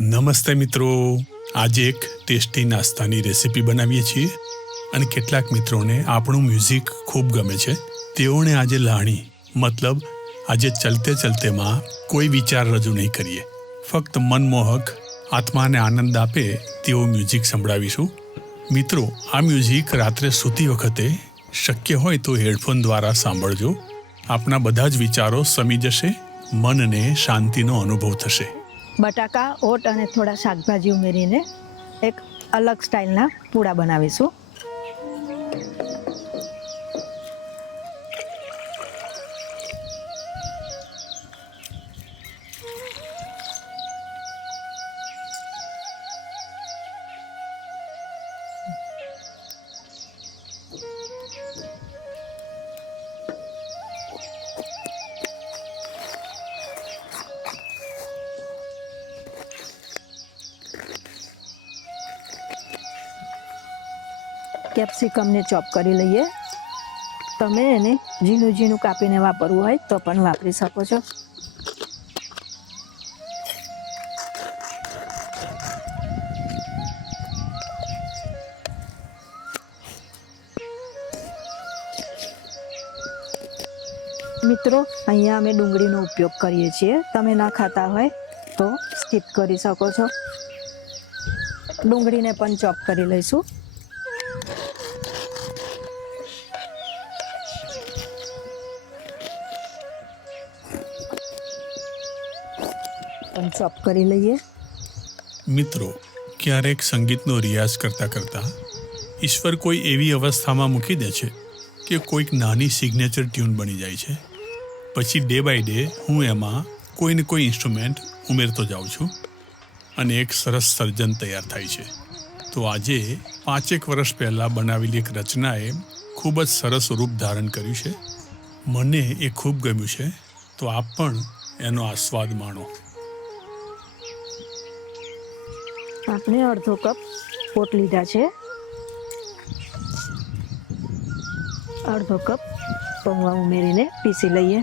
નમસ્તે મિત્રો, આજે એક ટેસ્ટી નાસ્તાની રેસિપી બનાવીએ છીએ અને કેટલાક મિત્રોને આપણું મ્યુઝિક ખૂબ ગમે છે. તેઓને આજે લાણી મતલબ આજે ચલતે ચલતેમાં કોઈ વિચાર રજૂ નહીં કરીએ, ફક્ત મનમોહક આત્માને આનંદ આપે તેવું મ્યુઝિક સંભળાવીશું. મિત્રો, આ મ્યુઝિક રાત્રે સૂતી વખતે શક્ય હોય તો હેડફોન દ્વારા સાંભળજો. આપના બધા જ વિચારો શમી જશે, મનને શાંતિનો અનુભવ થશે. બટાકા, ઓટ અને થોડા શાકભાજી ઉમેરીને એક અલગ સ્ટાઇલના પૂડા બનાવીશું. કેપ્સિકમને ચોપ કરી લઈએ. તમે એને ઝીણું ઝીણું કાપીને વાપરવું હોય તો પણ વાપરી શકો છો. મિત્રો, અહીંયા અમે ડુંગળીનો ઉપયોગ કરીએ છીએ. તમે ના ખાતા હોય તો સ્કીપ કરી શકો છો. ડુંગળીને પણ ચોપ કરી લઈશું. ચોપ કરી લઈએ. મિત્રો, ક્યારેક સંગીતનો રિયાઝ કરતાં કરતાં ઈશ્વર કોઈ એવી અવસ્થામાં મૂકી દે છે કે કોઈક નાની સિગ્નેચર ટ્યુન બની જાય છે. પછી ડે બાય ડે હું એમાં કોઈને કોઈ ઇન્સ્ટ્રુમેન્ટ ઉમેરતો જાઉં છું અને એક સરસ સર્જન તૈયાર થાય છે. તો આજે 5 વર્ષ પહેલાં બનાવેલી એક રચનાએ ખૂબ જ સરસ રૂપ ધારણ કર્યું છે. મને એ ખૂબ ગમ્યું છે, તો આપ પણ એનો આસ્વાદ માણો. આપણે અડધો કપ ઓટ લીધા છે, અડધો કપ પૌવા ઉમેરીને પીસી લઈએ.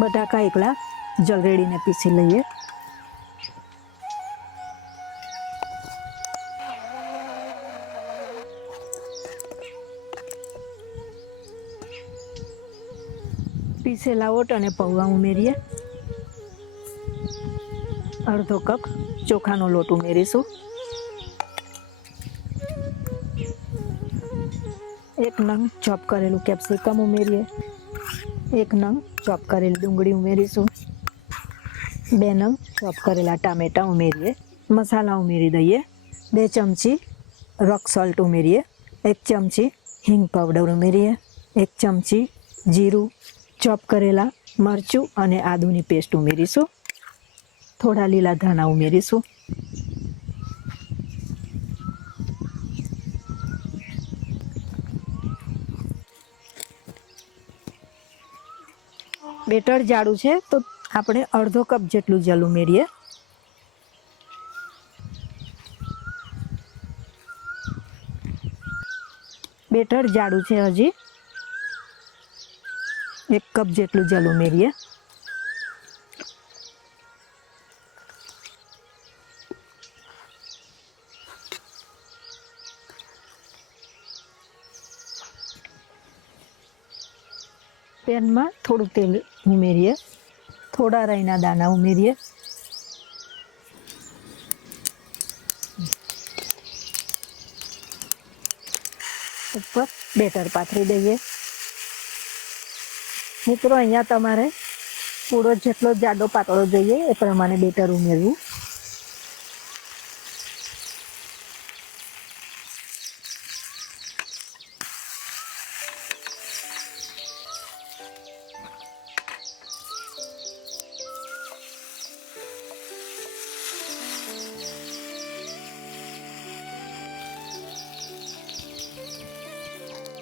બટાકા એકલા જલરેડીને પીસી લઈએ. પીસેલા ઓટ અને પૌવા ઉમેરીએ. અડધો કપ ચોખાનો લોટ ઉમેરીશું. એક નંગ ચોપ કરેલું કેપ્સિકમ ઉમેરીએ. એક નંગ ચોપ કરેલી ડુંગળી ઉમેરીશું. 2 નંગ ચોપ કરેલા ટામેટા ઉમેરીએ. મસાલા ઉમેરી દઈએ. 2 ચમચી રોક સોલ્ટ ઉમેરીએ. 1 ચમચી હિંગ પાવડર ઉમેરીએ. 1 ચમચી જીરું, ચોપ કરેલા મરચું અને આદુની પેસ્ટ ઉમેરીશું. થોડા લીલા ધાણા ઉમેરીશું. બેટર જાડું છે તો આપણે અડધો કપ જેટલું જલ ઉમેરીએ. બેટર જાડું છે, હજી 1 કપ જેટલું જલ ઉમેરીએ. પેનમાં થોડું તેલ ઉમેરીએ. થોડા રાઈના દાણા ઉમેરીએ. ઉપર બેટર પાથરી દઈએ. મિત્રો, અહીંયા તમારે પૂરો જેટલો જાડો પાતળો જોઈએ એ પ્રમાણે બેટર ઉમેરવું.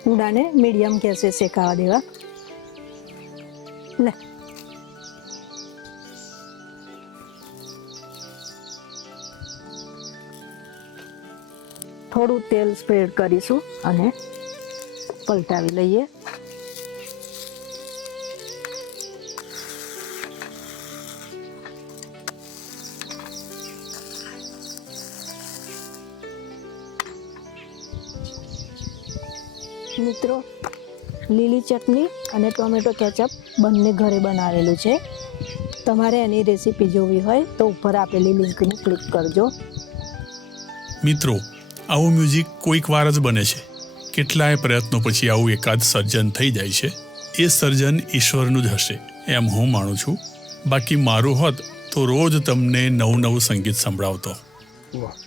પૂડાને મીડિયમ ગેસે શેકાવા દેવા. લે થોડું તેલ સ્પ્રેડ કરીશું અને પલટાવી લઈએ. મિત્રો, લીલી ચટણી અને ટોમેટો કેચઅપ બંને ઘરે બનાવેલું છે. તમારે એની રેસીપી જોવી હોય તો ઉપર આપેલી લિંકને ક્લિક કરજો. મિત્રો, આવું મ્યુઝિક કોઈક વાર જ બને છે. કેટલાય પ્રયત્નો પછી આવું એકાદ સર્જન થઈ જાય છે. એ સર્જન ઈશ્વરનું જ હશે એમ હું માનું છું. બાકી મારું હોત તો રોજ તમને નવું નવું સંગીત સંભળાવતો. વાહ.